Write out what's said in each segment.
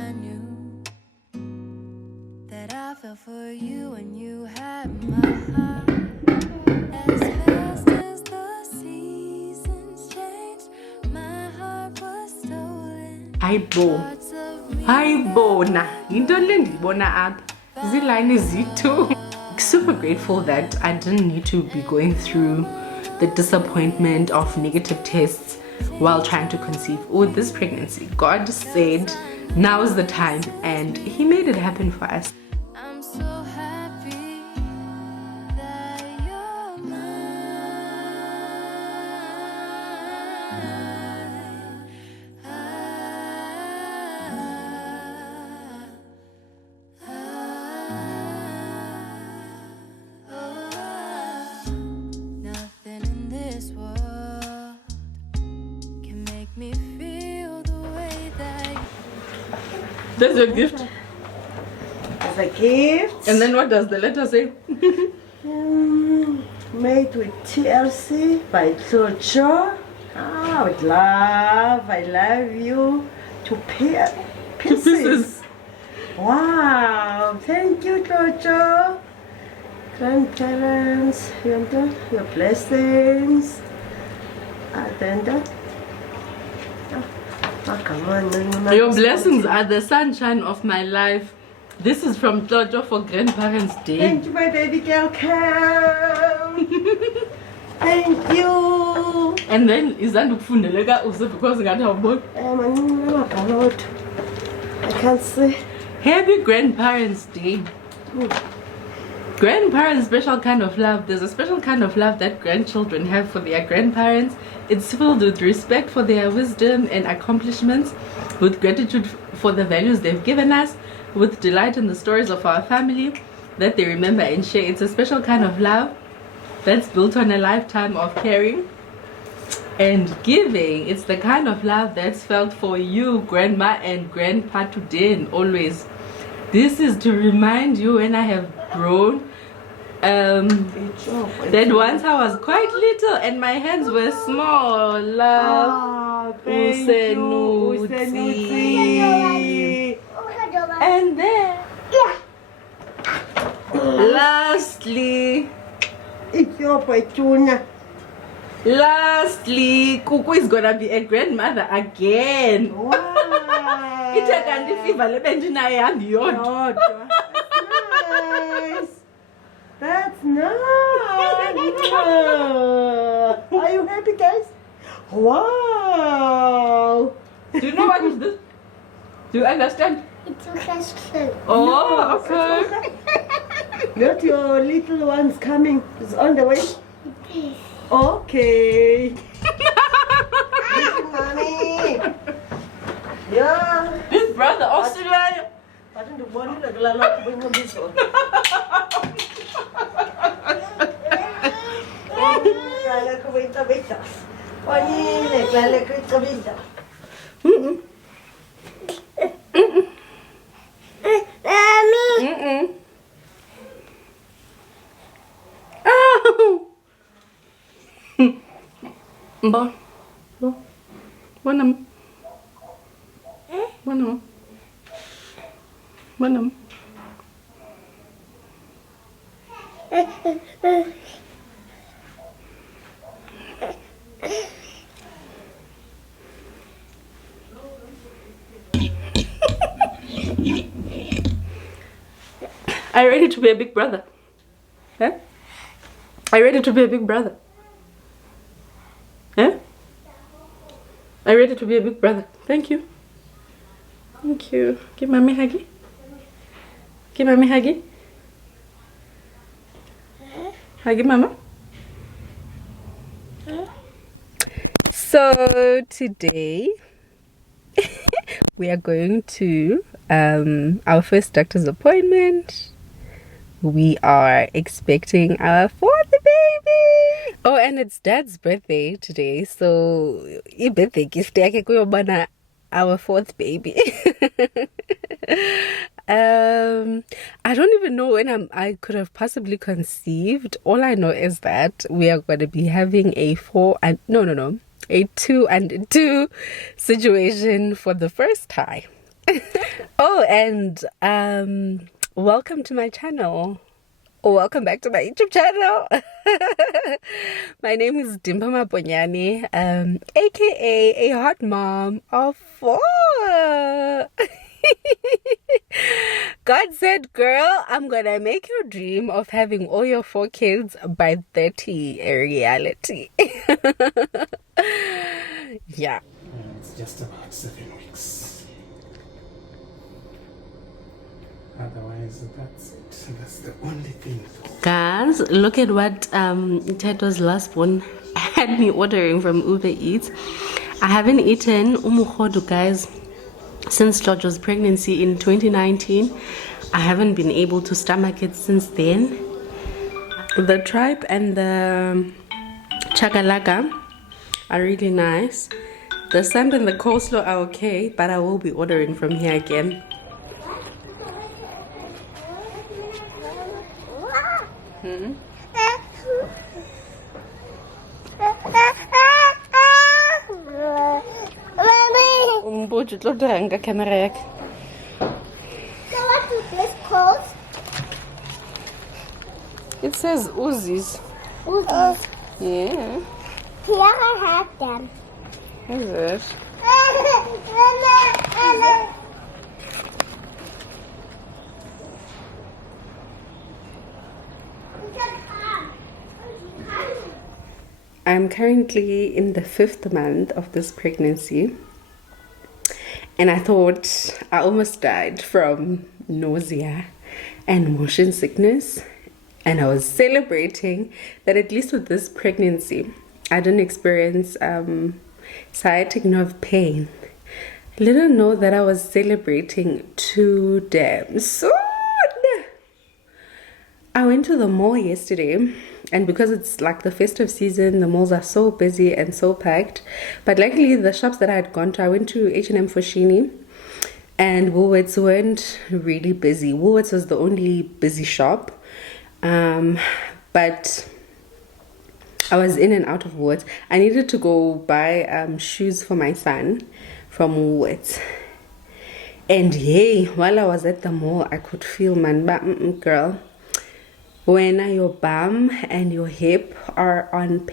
I knew that I fell for you and you had my heart. As fast as the seasons changed, my heart was stolen. Hayibona into le ndiyibona apha ziilayini zethu. Super grateful that I didn't need to be going through the disappointment of negative tests while trying to conceive with this pregnancy. God said now's the time, and he made it happen for us. I'm so happy that you're mine. Nothing in this world can make me feel the way that There's your gift. As a gift. And then what does the letter say? Made with TLC by Jojo. With love. I love you. To pieces. Wow. Thank you, Jojo. Grandparents, your blessings. Your blessings are the sunshine of my life. This is from Jojo for Grandparents' Day. Thank you, my baby girl Cam. Thank you. And then izanda ukufundeleka use because ngathi awuboni. I can't see. Happy Grandparents' Day. Grandparents, special kind of love. There's a special kind of love that grandchildren have for their grandparents. It's filled with respect for their wisdom and accomplishments, with gratitude for the values they've given us, with delight in the stories of our family that they remember and share. It's a special kind of love that's built on a lifetime of caring and giving. It's the kind of love that's felt for you, grandma and grandpa, today and always. This is to remind you when I have grown that once I was quite little and my hands were small. Love, Usenuti. And then lastly, Kuku is gonna be a grandmother again. Wow. That's nice. Are you happy, guys? Wow. Do you know what is this? Do you understand? It's a question. Oh, okay. Not your little one's coming. It's on the way. Okay. Listen, mommy. Yeah. This brother Australia. I don't want to bring on this one. Bon. Bonhomme. Bonhomme. Bonhomme. Are you ready to be a big brother? Huh? Are you ready to be a big brother? Huh? Are you ready to be a big brother? Thank you. Thank you. Give mommy a huggy. Give mommy a huggy. Huggy mama. So today we are going to our first doctor's appointment. We are expecting our fourth baby. Oh, and it's Dad's birthday today, so birthday gift yake kuyobana our fourth baby. I don't even know when I could have possibly conceived. All I know is that we are going to be having a 2 and 2 situation for the first time. Oh, and welcome to my channel. Or welcome back to my YouTube channel. My name is Dimpho Maponyane, aka a hot mom of 4. God said, girl, I'm gonna make your dream of having all your 4 kids by 30 a reality. Yeah. It's just about 7 weeks. Otherwise, that's it. That's the only thing. Guys, look at what Teto's last one had me ordering from Uber Eats. I haven't eaten umukhodu, guys, since Georgia's pregnancy in 2019. I haven't been able to stomach it since then. The tripe and the chakalaka are really nice. The sand and the coleslaw are okay, but I will be ordering from here again. So what is this called? It says Uzis. Uzis. Yeah. Tiara had them. Is it? I'm currently in the 5th month of this pregnancy, and I thought I almost died from nausea and motion sickness, and I was celebrating that at least with this pregnancy I didn't experience sciatic nerve pain. Little know that I was celebrating too damn soon. I went to the mall yesterday, and because it's like the festive season, the malls are so busy and so packed. But luckily, the shops that I had gone to, I went to H&M for Sheeny, and Woolworths weren't really busy. Woolworths was the only busy shop, but I was in and out of Woolworths. I needed to go buy shoes for my son from Woolworths. And hey, while I was at the mall, I could feel, man, girl, when your bum and your hip are on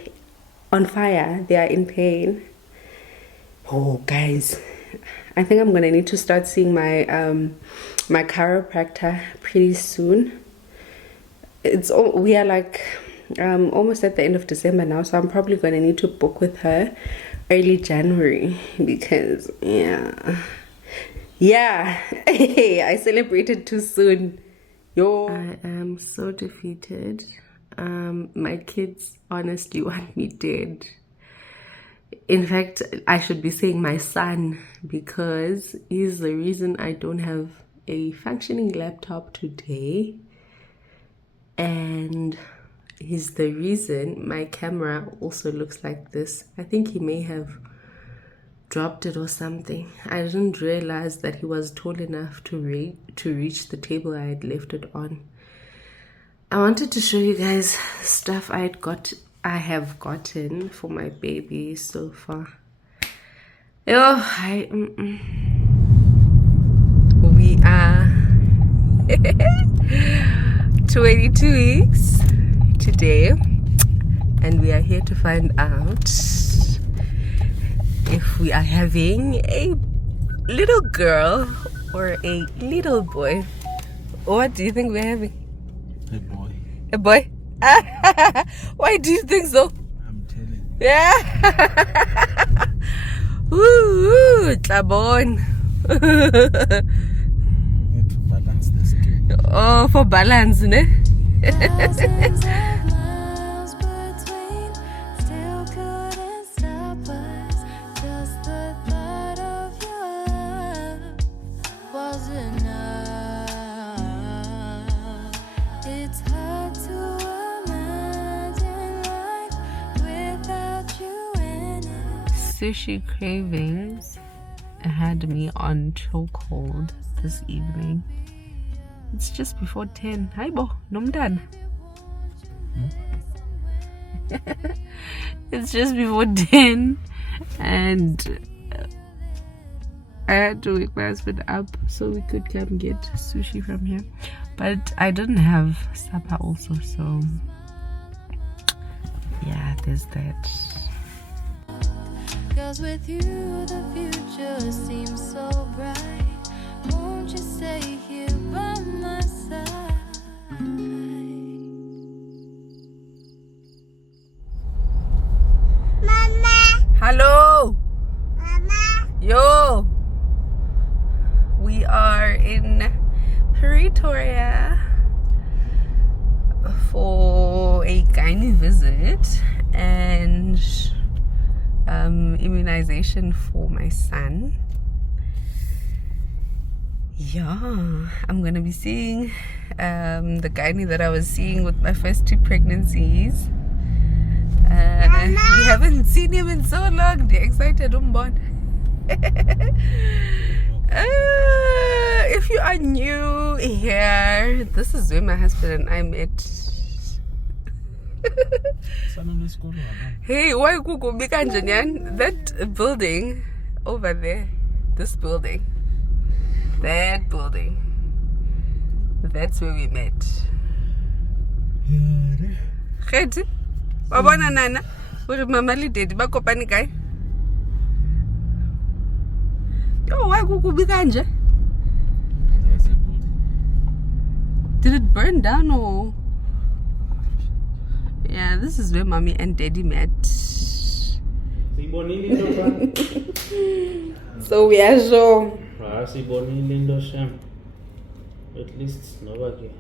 fire, they are in pain. Oh, guys, I think I'm gonna need to start seeing my my chiropractor pretty soon. We are like almost at the end of December now, so I'm probably gonna need to book with her early January because yeah, I celebrated too soon. Yo. I am so defeated. My kids honestly want me dead. In fact, I should be saying my son, because he's the reason I don't have a functioning laptop today. And he's the reason my camera also looks like this. I think he may have dropped it or something. I didn't realize that he was tall enough to reach the table I had left it on. I wanted to show you guys stuff I have gotten for my baby so far. We are 22 weeks today, and we are here to find out if we are having a little girl or a little boy. What do you think we're having? A boy. A boy? Why do you think so? I'm telling you. Yeah. Woo, tlabon. We need to balance the scale. Oh, for balance, ne? Thousands of miles between, still couldn't stop us. Just the thought of your love was enough. It's hard to imagine life without you in it. Sushi cravings had me on chokehold this evening. It's just before 10. Hi, bo, nomdan. It's just before 10, and I had to wake my husband up so we could come get sushi from here. But I didn't have supper also, so yeah, there's that. 'Cause with you the future seems so bright. Won't you stay here by my side? Mama. Hello! Mama. Yo! We are in Pretoria for a gynae visit and immunization for my son. Yeah, I'm gonna be seeing the gynae that I was seeing with my first 2 pregnancies. We haven't seen him in so long. They're excited, umbon. If you are new here, this is where my husband and I met. Hey, why Kuku Bikanjanyan? That building over there, this building, that building, that's where we met. Khedi, wabona nana, uri mama li dedi bakopani kai. Oh, why Kuku Bikanje? Did it burn down or? Yeah, this is where mommy and daddy met. So we are so. At least nobody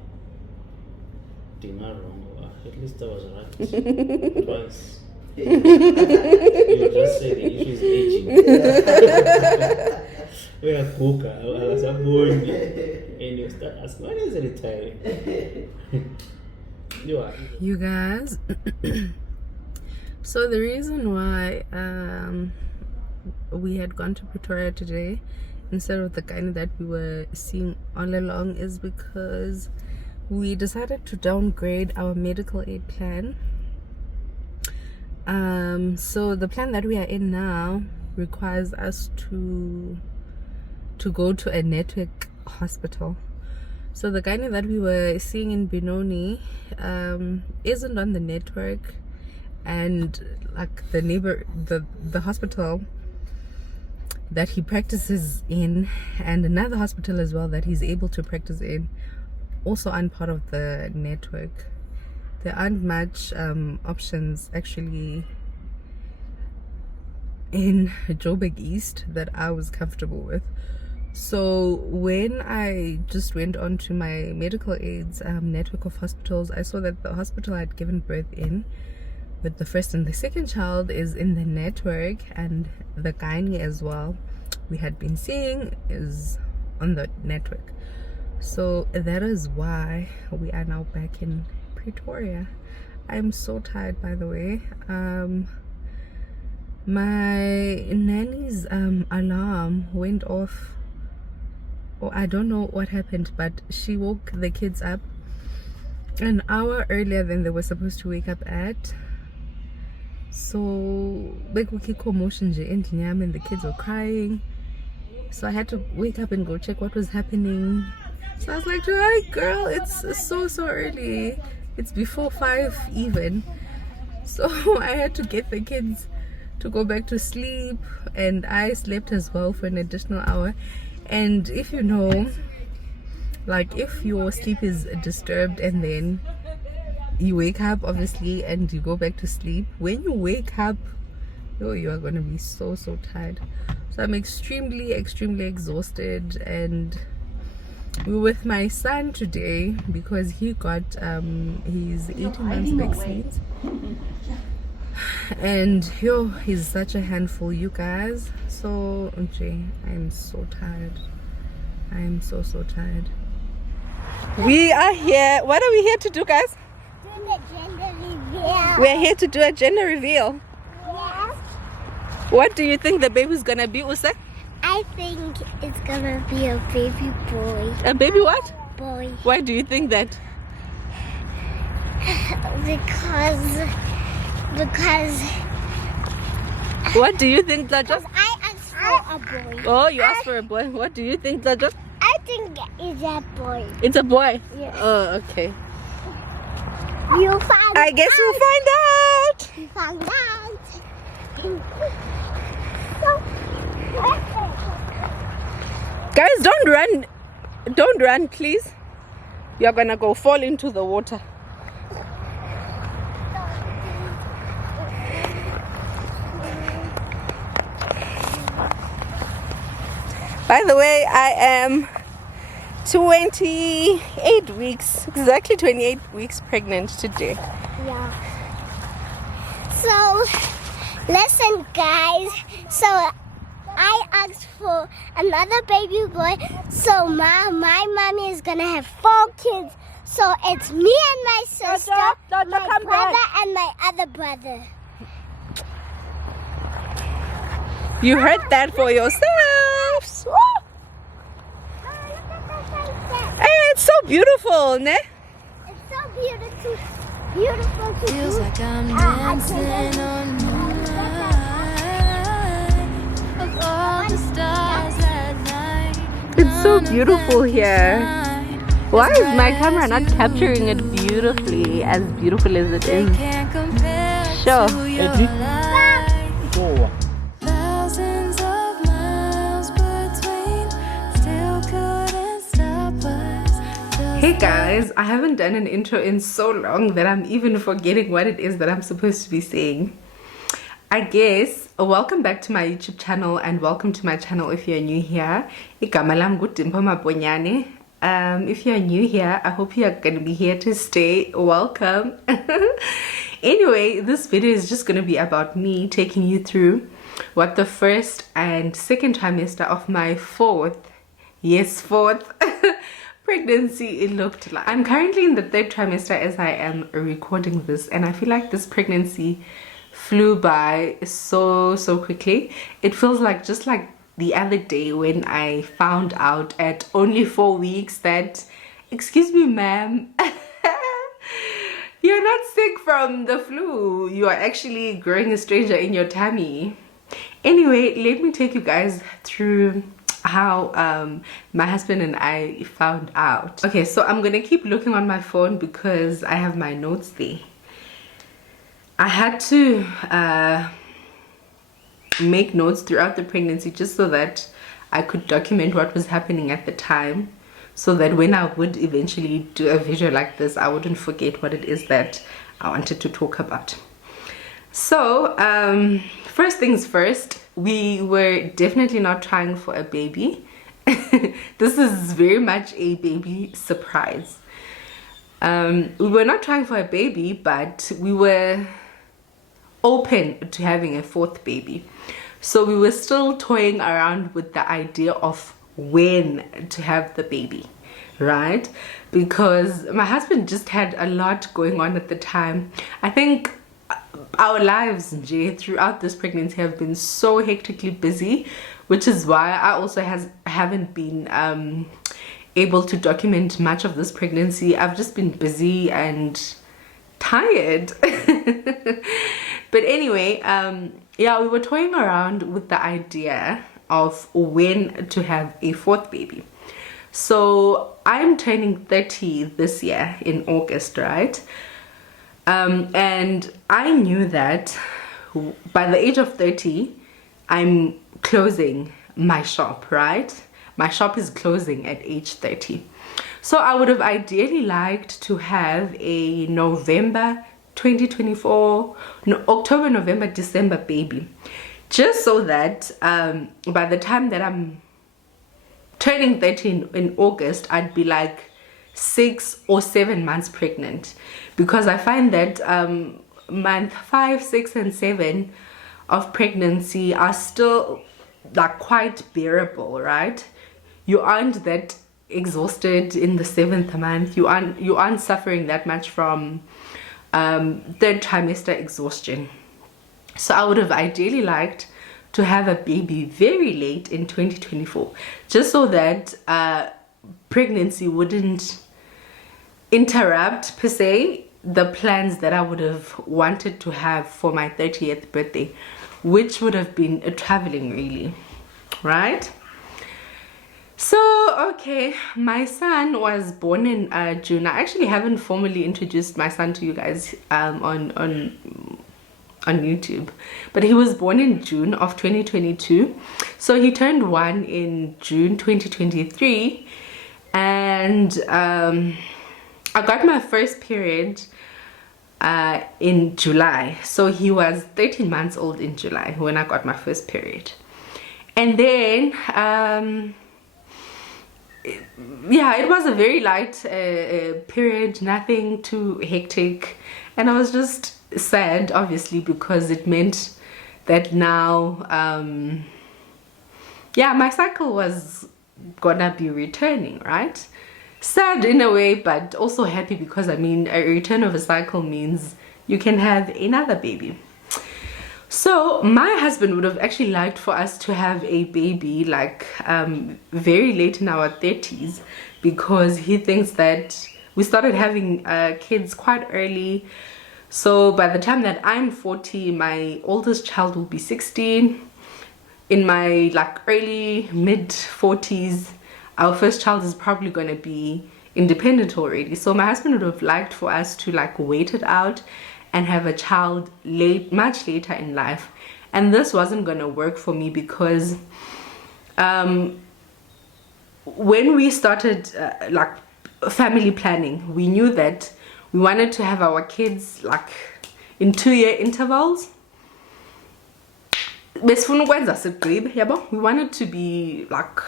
did not wrong. At least I was right. Twice. You just said the issue is aging. We are cooker. I was born and you start asking, when is it retiring? You guys, so the reason why we had gone to Pretoria today instead of the gynae that we were seeing all along is because we decided to downgrade our medical aid plan. So the plan that we are in now requires us to go to a network hospital. So the gynae that we were seeing in Benoni isn't on the network, and like the hospital that he practices in and another hospital as well that he's able to practice in also aren't part of the network. There aren't much options actually in Joburg East that I was comfortable with. So when I just went on to my medical aids network of hospitals, I saw that the hospital I'd given birth in with the first and the second child is in the network, and the gynae as well we had been seeing is on the network. So that is why we are now back in Pretoria. I'm so tired, by the way. My nanny's alarm went off. Oh, I don't know what happened, but she woke the kids up an hour earlier than they were supposed to wake up at. So big commotion and the kids were crying. So I had to wake up and go check what was happening. So I was like, hi girl, it's so early. It's before 5 even. So I had to get the kids to go back to sleep, and I slept as well for an additional hour. And if you know, like if your sleep is disturbed and then you wake up obviously and you go back to sleep, when you wake up, you are going to be so tired. So I'm extremely exhausted, and we were with my son today because he got his 18 months vaccines. And he's such a handful, you guys. So I'm so tired. I'm so tired. We are here. What are we here to do, guys? Do the gender reveal. We're here to do a gender reveal. Yes. What do you think the baby's gonna be, Usa? I think it's gonna be a baby boy. A baby what? Boy. Why do you think that? Because What do you think, Laja? I asked for a boy. Oh, you asked for a boy. What do you think, Zajo? I think it's a boy. It's a boy? Yes. Oh, okay. You found I guess we'll find out. You found out. So, Guys, don't run. Don't run, please. You're gonna go fall into the water. By the way, I am 28 weeks, exactly 28 weeks pregnant today. yeah. So, listen, guys. So, I asked for another baby boy. So, my mommy is gonna have 4 kids. So, it's me and my sister, Dada, my come brother, back. and my other brother. You heard that for yourselves. Woo! Hey, it's so beautiful, ne? It's so beautiful. Beautiful to Feels do. like I'm dancing on moonlight of all the stars at night. It's so beautiful here. Why is my camera not capturing it beautifully, as beautiful as it They is? can't compare Sure. to your Eddie? light. Oh. Thousands of miles between, still couldn't stop us. Just Hey guys, I haven't done an intro in so long that I'm even forgetting what it is that I'm supposed to be saying. I guess, welcome back to my YouTube channel and welcome to my channel if you're new here. Igama lam ngu Dimpho Maponyane. If you're new here, I hope you're gonna be here to stay. Welcome. Anyway, this video is just gonna be about me taking you through what the first and second trimester of my fourth pregnancy it looked like. I'm currently in the 3rd trimester as I am recording this, and I feel like this pregnancy flew by so quickly. It feels like just like the other day when I found out at only 4 weeks that, excuse me ma'am, you're not sick from the flu, you are actually growing a stranger in your tummy. Anyway, let me take you guys through how my husband and I found out. Okay, so I'm gonna keep looking on my phone because I have my notes there. I had to make notes throughout the pregnancy just so that I could document what was happening at the time, so that when I would eventually do a video like this, I wouldn't forget what it is that I wanted to talk about. So first things first, we were definitely not trying for a baby. This is very much a baby surprise. We were not trying for a baby, but we were open to having a 4th baby. So we were still toying around with the idea of when to have the baby, right? Because my husband just had a lot going on at the time. I think our lives throughout this pregnancy have been so hectically busy, which is why I also haven't been able to document much of this pregnancy. I've just been busy and tired. But anyway, yeah, we were toying around with the idea of when to have a 4th baby. So I'm turning 30 this year in August, right? And I knew that by the age of 30, I'm closing my shop, right? My shop is closing at age 30. So I would have ideally liked to have a November 2024, no, October, November, December baby. Just so that by the time that I'm turning 30 in August, I'd be like 6 or 7 months pregnant. Because I find that month 5, 6, and 7 of pregnancy are still like quite bearable, right? You aren't that exhausted in the 7th month. You aren't suffering that much from 3rd trimester exhaustion. So I would have ideally liked to have a baby very late in 2024, just so that pregnancy wouldn't interrupt per se the plans that I would have wanted to have for my 30th birthday, which would have been traveling really. right? So okay, my son was born in June. I actually haven't formally introduced my son to you guys on YouTube, but he was born in June of 2022. So he turned 1 in June 2023, and I got my first period in July. So he was 13 months old in July when I got my first period. And then yeah, it was a very light period, nothing too hectic, and I was just sad, obviously, because it meant that now yeah, my cycle was gonna be returning, right? Sad in a way, but also happy, because I mean, a return of a cycle means you can have another baby. So my husband would have actually liked for us to have a baby like very late in our 30s, because he thinks that we started having kids quite early. So by the time that I'm 40, my oldest child will be 16. In my like early mid 40s, our first child is probably going to be independent already. So my husband would have liked for us to like wait it out and have a child much later in life, and this wasn't going to work for me, because when we started like family planning, we knew that we wanted to have our kids like in 2-year intervals. We wanted to be like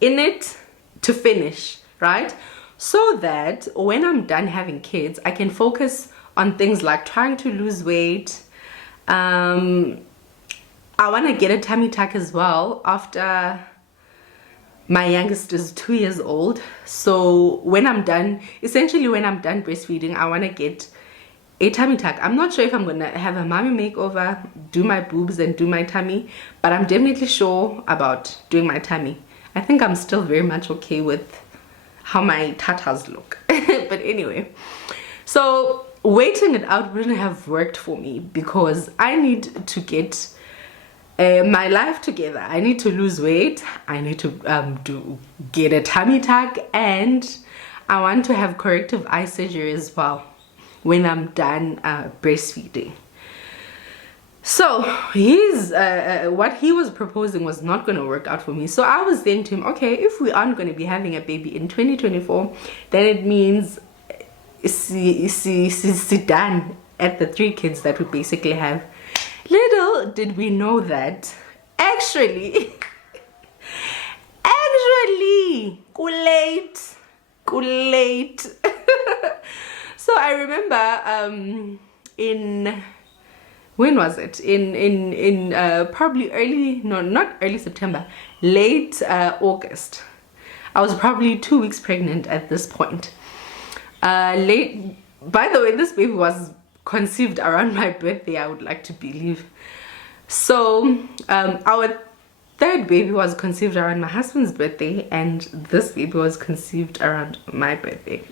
in it to finish, right? So that when I'm done having kids, I can focus on things like trying to lose weight. I want to get a tummy tuck as well after my youngest is 2 years old. So when I'm done, essentially when I'm done breastfeeding, I want to get a tummy tuck. I'm not sure if I'm gonna have a mommy makeover, do my boobs and do my tummy, but I'm definitely sure about doing my tummy. I think I'm still very much okay with how my tatas look. But anyway, so waiting it out wouldn't have worked for me, because I need to get my life together. I need to lose weight, I need to get a tummy tuck, and I want to have corrective eye surgery as well when I'm done breastfeeding. So his what he was proposing was not going to work out for me. So I was saying to him, okay, if we aren't going to be having a baby in 2024, then it means sit done at the 3 kids that we basically have. Little did we know that actually too late. So I remember when was it? In probably early, no, not early September, late August. I was probably 2 weeks pregnant at this point. By the way, this baby was conceived around my birthday, I would like to believe. So our 3rd baby was conceived around my husband's birthday, and this baby was conceived around my birthday.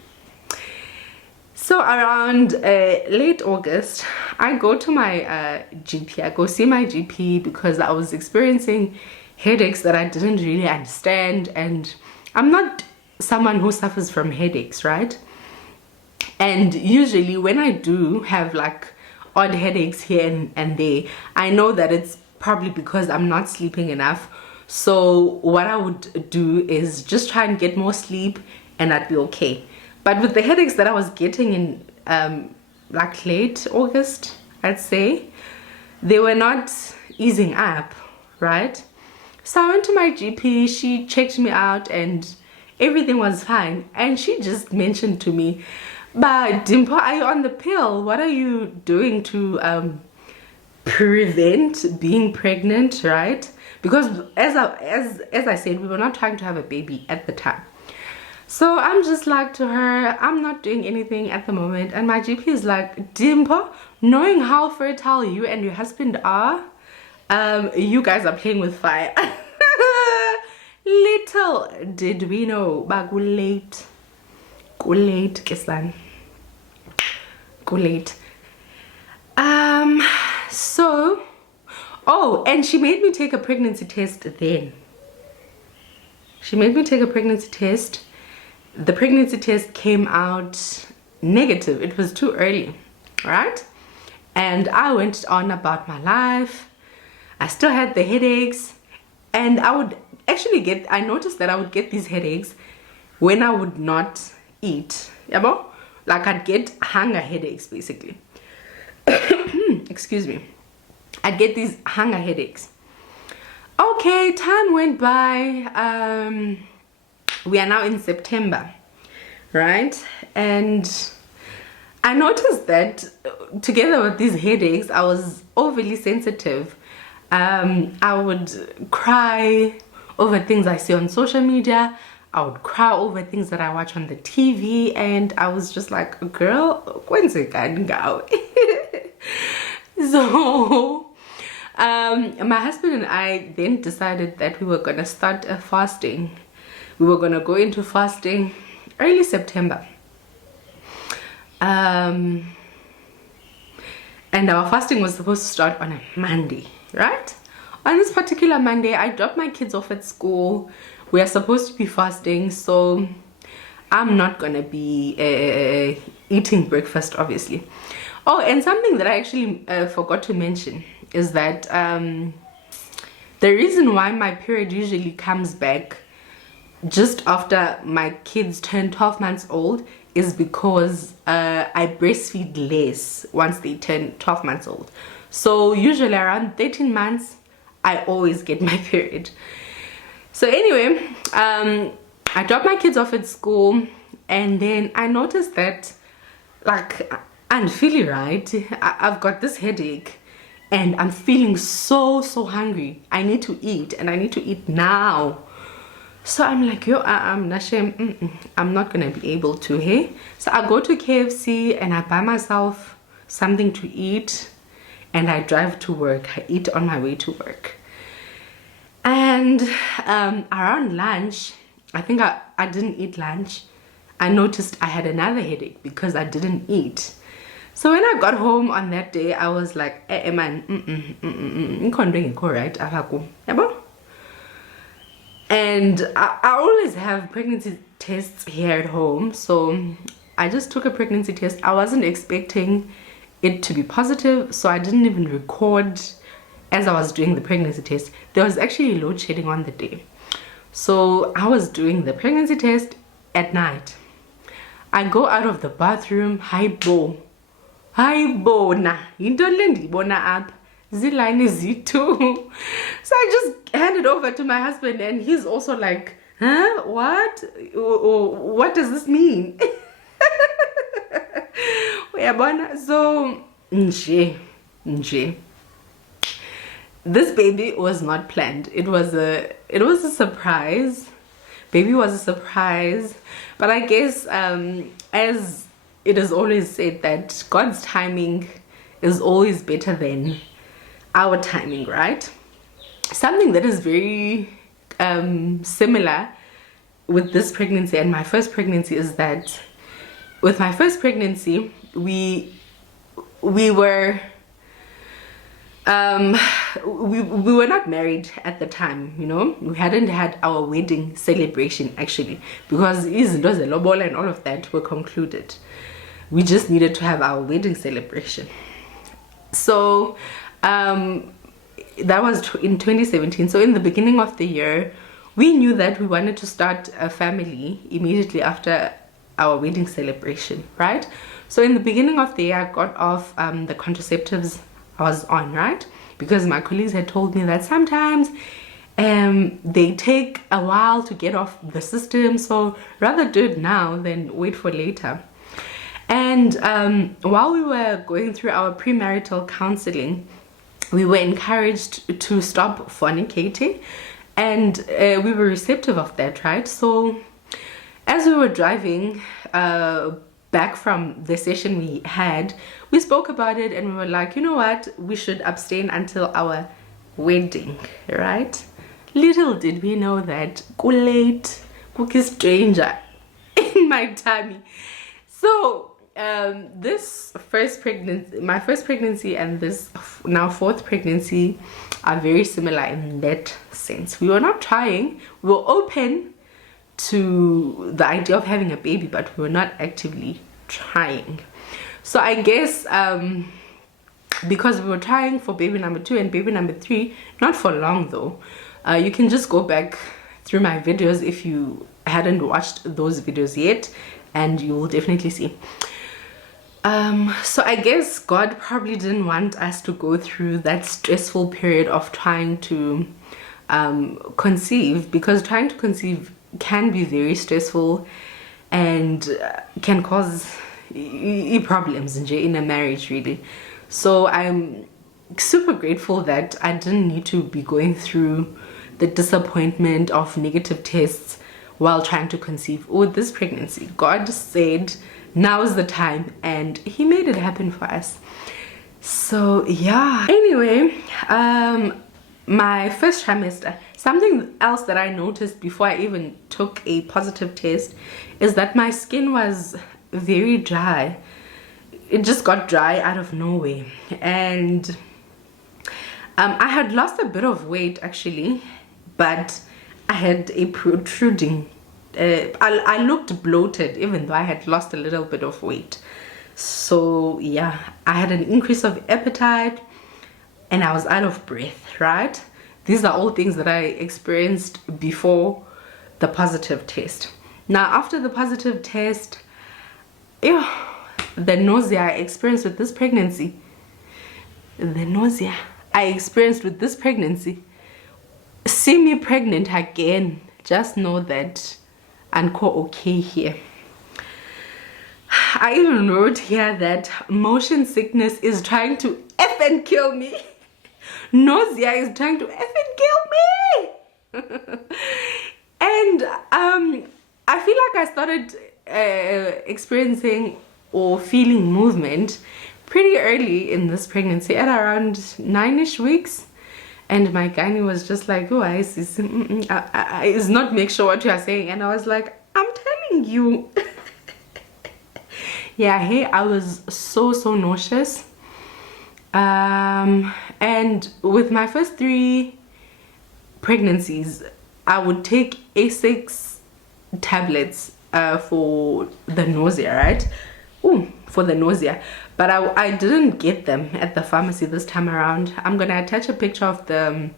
So around late August, I go to my GP. I go see my GP because I was experiencing headaches that I didn't really understand, and I'm not someone who suffers from headaches, right? And usually when I do have like odd headaches here and there, I know that it's probably because I'm not sleeping enough. So what I would do is just try and get more sleep, and I'd be okay. But with the headaches that I was getting in like late August, I'd say, they were not easing up, right? So I went to my GP, she checked me out, and everything was fine. And she just mentioned to me, but Dimpho, are you on the pill? What are you doing to prevent being pregnant, right? Because as I said, we were not trying to have a baby at the time. So I'm just like to her, I'm not doing anything at the moment. And my GP is like, Dimpho, knowing how fertile you and your husband are, you guys are playing with fire. Little did we know, but late kisan, late. So Oh, and she made me take a pregnancy test then. She made me take a pregnancy test. The pregnancy test came out negative. It was too early, right? And I went on about my life. I still had the headaches, and I would actually I noticed that I would get these headaches when I would not eat. Yabo? Like I'd get hunger headaches basically. Excuse me. I'd get these hunger headaches. Okay, time went by. We are now in September, right? And I noticed that together with these headaches, I was overly sensitive. I would cry over things I see on social media. I would cry over things that I watch on the TV, and I was just like, girl, when's it going to go? So my husband and I then decided that we were going to start a fasting. We were going to go into fasting early September. And our fasting was supposed to start on a Monday, right? On this particular Monday, I dropped my kids off at school. We are supposed to be fasting, so I'm not gonna be eating breakfast, obviously. Oh, and something that I actually forgot to mention is that the reason why my period usually comes back just after my kids turn 12 months old is because I breastfeed less once they turn 12 months old. So usually around 13 months, I always get my period. So anyway, I dropped my kids off at school, and then I noticed that, like, I'm feeling right. I've got this headache, and I'm feeling so hungry. I need to eat, and I need to eat now. So I'm like, yo, I'm not gonna be able to, hey? So I go to KFC and I buy myself something to eat, and I drive to work. I eat on my way to work. And around lunch, I think I didn't eat lunch. I noticed I had another headache because I didn't eat. So when I got home on that day, I was like, man, right? And I always have pregnancy tests here at home, so I just took a pregnancy test. I wasn't expecting it to be positive, so I didn't even record as I was doing the pregnancy test. There was actually load shedding on the day, so I was doing the pregnancy test at night. I go out of the bathroom, hi bona into le ndibona apha ziline zitu. So I just handed over to my husband, and he's also like, huh, what does this mean? So nje. This baby was not planned. It was a surprise. Baby was a surprise. But I guess as it is always said that God's timing is always better than our timing, right? Something that is very similar with this pregnancy and my first pregnancy is that with my first pregnancy, we were not married at the time, you know. We hadn't had our wedding celebration actually, because izinto zelobola and all of that were concluded. We just needed to have our wedding celebration. So that was in 2017. So in the beginning of the year, we knew that we wanted to start a family immediately after our wedding celebration, right? So in the beginning of the year, I got off the contraceptives I was on, right? Because my colleagues had told me that sometimes they take a while to get off the system, so rather do it now than wait for later. And while we were going through our premarital counseling, we were encouraged to stop fornicating, and we were receptive of that, right? So as we were driving back from the session we had, we spoke about it, and we were like, you know what, we should abstain until our wedding, right? Little did we know that late cookie stranger in my tummy. So my first pregnancy and this now fourth pregnancy are very similar in that sense. We were not trying, we were open to the idea of having a baby, but we were not actively trying. So I guess because we were trying for baby number 2 and baby number 3, not for long though. You can just go back through my videos if you hadn't watched those videos yet, and you will definitely see. So I guess God probably didn't want us to go through that stressful period of trying to conceive, because trying to conceive can be very stressful and can cause problems in a marriage, really. So I'm super grateful that I didn't need to be going through the disappointment of negative tests while trying to conceive this pregnancy. God said now is the time, and he made it happen for us. So yeah, anyway, my first trimester, something else that I noticed before I even took a positive test is that my skin was very dry. It just got dry out of nowhere, and I had lost a bit of weight actually, but I had a protruding I looked bloated even though I had lost a little bit of weight. So yeah, I had an increase of appetite and I was out of breath, right? These are all things that I experienced before the positive test. Now after the positive test, yeah, the nausea I experienced with this pregnancy, semi-pregnant again, just know that I'm okay here. I even wrote here that motion sickness is trying to effing kill me. Nausea is trying to effing kill me. And I feel like I started experiencing or feeling movement pretty early in this pregnancy, at around 9ish weeks. And my gynae was just like, oh, it's not make sure what you are saying. And I was like, I'm telling you. Yeah, hey, I was so nauseous. And with my first 3 pregnancies, I would take A6 tablets for the nausea, right? For the nausea, but I didn't get them at the pharmacy this time around. I'm gonna attach a picture of the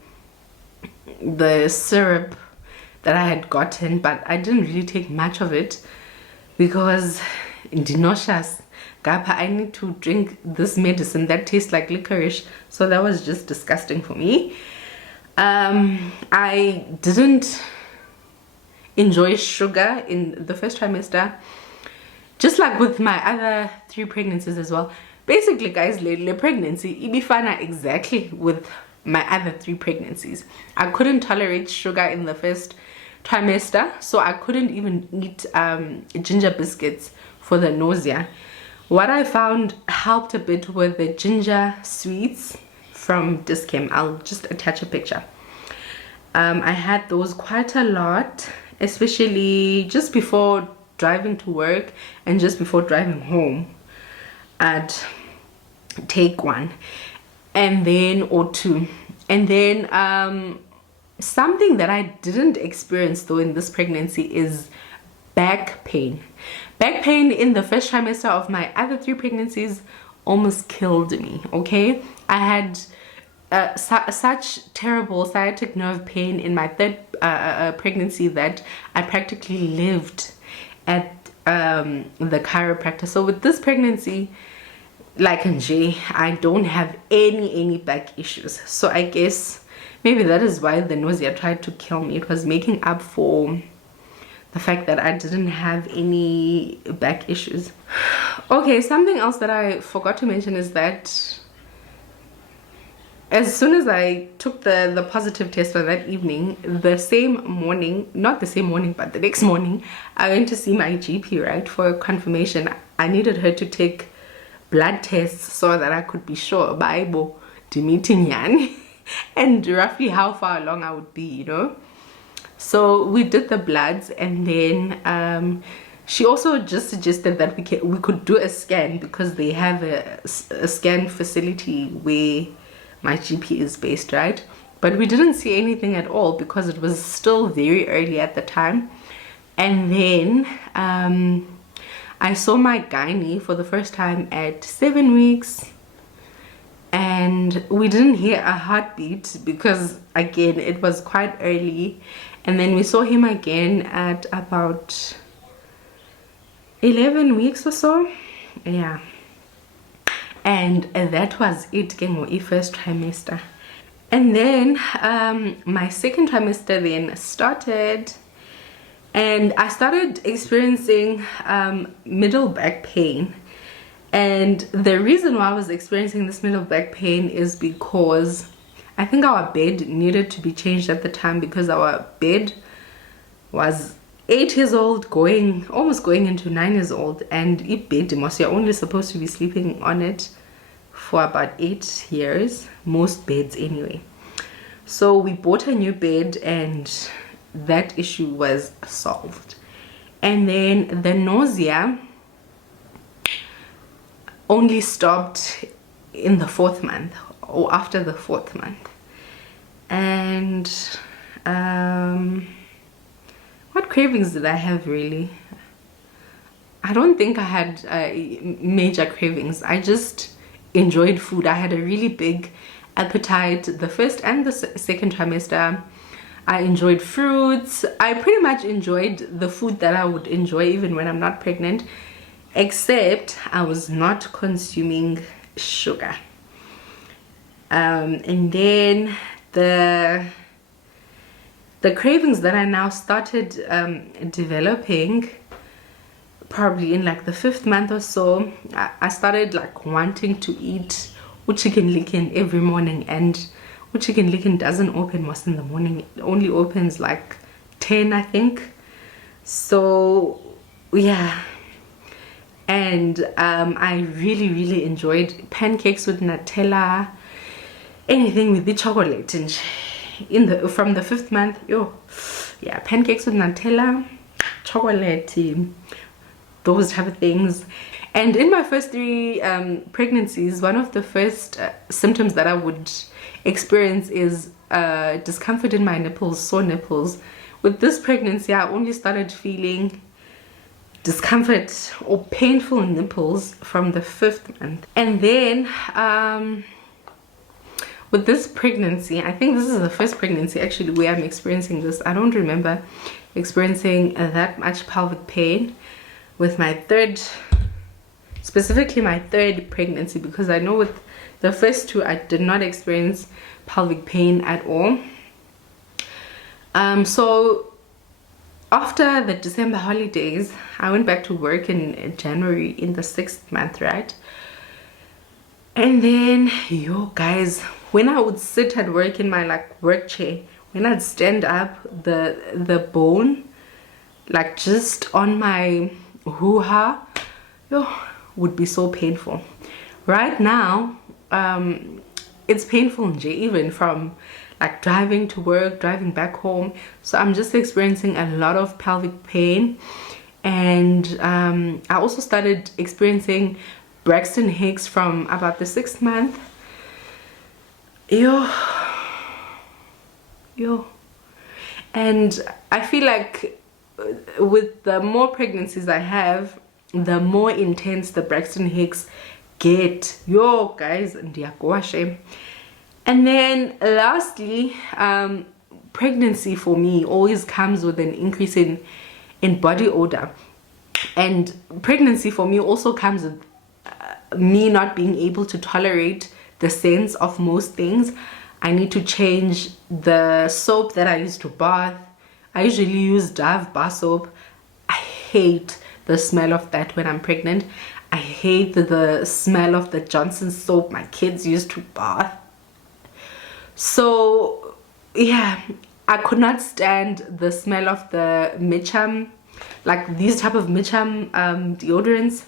syrup that I had gotten, but I didn't really take much of it because nauseous. I need to drink this medicine that tastes like licorice, so that was just disgusting for me. I didn't enjoy sugar in the first trimester, just like with my other 3 pregnancies as well. Basically guys, the pregnancy ibifana exactly with my other 3 pregnancies. I couldn't tolerate sugar in the first trimester, so I couldn't even eat ginger biscuits for the nausea. What I found helped a bit with the ginger sweets from Dischem. I'll just attach a picture. I had those quite a lot, especially just before driving to work and just before driving home. I'd take 1 and then or 2, and then something that I didn't experience though in this pregnancy is back pain. Back pain in the first trimester of my other 3 pregnancies almost killed me. Okay, I had such terrible sciatic nerve pain in my 3rd pregnancy that I practically lived at the chiropractor. So with this pregnancy, like in J, I don't have any back issues. So I guess maybe that is why the nausea tried to kill me. It was making up for the fact that I didn't have any back issues. Okay, something else that I forgot to mention is that as soon as I took the positive test for that evening, the same morning, not the same morning, but the next morning, I went to see my GP, right, for confirmation. I needed her to take blood tests so that I could be sure Mme Maps and roughly how far along I would be, you know. So we did the bloods, and then she also just suggested that we could do a scan, because they have a scan facility where my GP is based, right? But we didn't see anything at all because it was still very early at the time. And then I saw my gynae for the first time at 7 weeks, and we didn't hear a heartbeat because again it was quite early. And then we saw him again at about 11 weeks or so, yeah. And that was it, first trimester. And then my second trimester then started, and I started experiencing middle back pain. And the reason why I was experiencing this middle back pain is because I think our bed needed to be changed at the time, because our bed was 8 years old, almost going into 9 years old, and you're only supposed to be sleeping on it for about 8 years, most beds anyway. So we bought a new bed and that issue was solved. And then the nausea only stopped in the 4th month, or after the 4th month. And what cravings did I have really? I don't think I had major cravings. I just enjoyed food. I had a really big appetite the first and the second trimester. I enjoyed fruits. I pretty much enjoyed the food that I would enjoy even when I'm not pregnant, except I was not consuming sugar. And then the cravings that I now started developing probably in like the 5th month or so, I started like wanting to eat chicken licken every morning, and chicken licken doesn't open most in the morning. It only opens like 10, I think. So yeah. And I really enjoyed pancakes with Nutella, anything with the chocolate, and from the 5th month, yeah, pancakes with Nutella, chocolate, those type of things. And in my first 3 pregnancies, one of the first symptoms that I would experience is discomfort in my nipples, sore nipples. With this pregnancy, I only started feeling discomfort or painful nipples from the 5th month. And then with this pregnancy, I think this is the first pregnancy actually where I'm experiencing this. I don't remember experiencing that much pelvic pain with my specifically my 3rd pregnancy, because I know with the first 2 I did not experience pelvic pain at all. So after the December holidays, I went back to work in January in the 6th month, right? And then guys, when I would sit at work in my like work chair, when I'd stand up, the bone like just on my hoo-ha would be so painful. Right now it's painful even from like driving to work, driving back home. So I'm just experiencing a lot of pelvic pain. And I also started experiencing Braxton Hicks from about the 6th month. And I feel like with the more pregnancies I have, the more intense the Braxton Hicks get. Guys, and then lastly, pregnancy for me always comes with an increase in body odor. And pregnancy for me also comes with me not being able to tolerate the scents of most things. I need to change the soap that I use to bath. I usually use Dove bar soap. I hate the smell of that when I'm pregnant. I hate the smell of the Johnson soap my kids used to bath. So yeah, I could not stand the smell of the Mitchum, like these type of Mitchum deodorants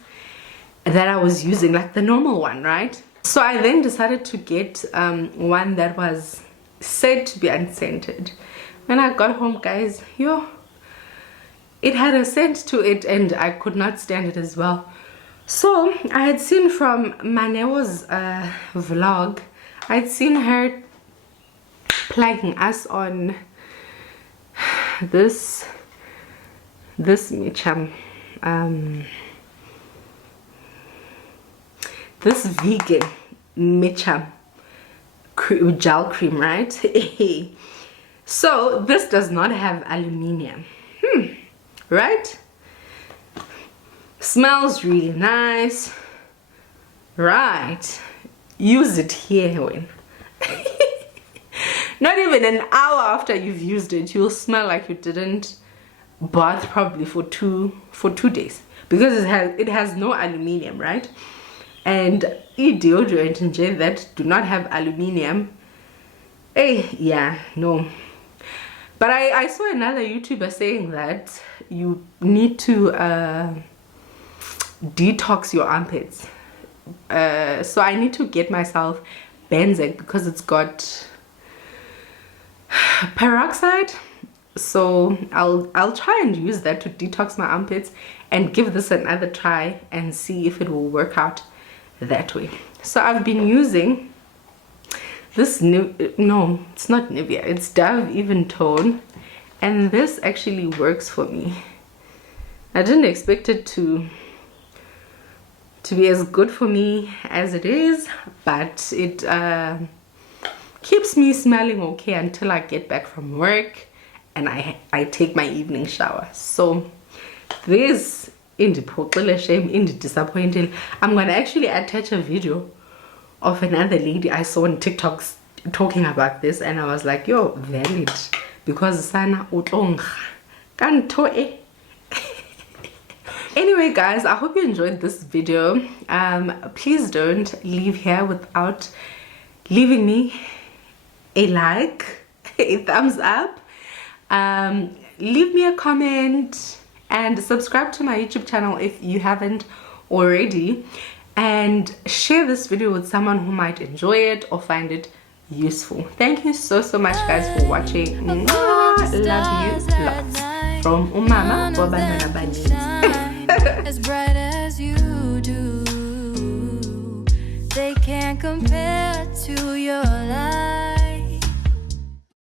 that I was using, like the normal one, right? So I then decided to get one that was said to be unscented. When I got home, guys, it had a scent to it and I could not stand it as well. So I had seen from Manewo's vlog I'd seen her plugging us on this Micham, this vegan Micham gel cream, right? So this does not have aluminium, right? Smells really nice, right? Use it here when not even an hour after you've used it, you'll smell like you didn't bath probably for two days, because it has no aluminium, right? And deodorant and gel that do not have aluminium, yeah, no. But I saw another YouTuber saying that you need to detox your armpits. So I need to get myself Benzoate because it's got peroxide. So I'll try and use that to detox my armpits and give this another try and see if it will work out that way. So I've been using this no, it's not Nivea, it's Dove Even Tone, and this actually works for me. I didn't expect it to be as good for me as it is, but it keeps me smelling okay until I get back from work and I take my evening shower. So this disappointing. I'm gonna actually attach a video of another lady I saw on TikTok talking about this, and I was like, yo, valid, because sana utlong kanto e. Anyway guys, I hope you enjoyed this video. Please don't leave here without leaving me a like, a thumbs up, leave me a comment, and subscribe to my YouTube channel if you haven't already, and share this video with someone who might enjoy it or find it useful. Thank you so much guys for watching. Love you lots from Umama Bobana Bani. As bright as you do, they can't compare to your life.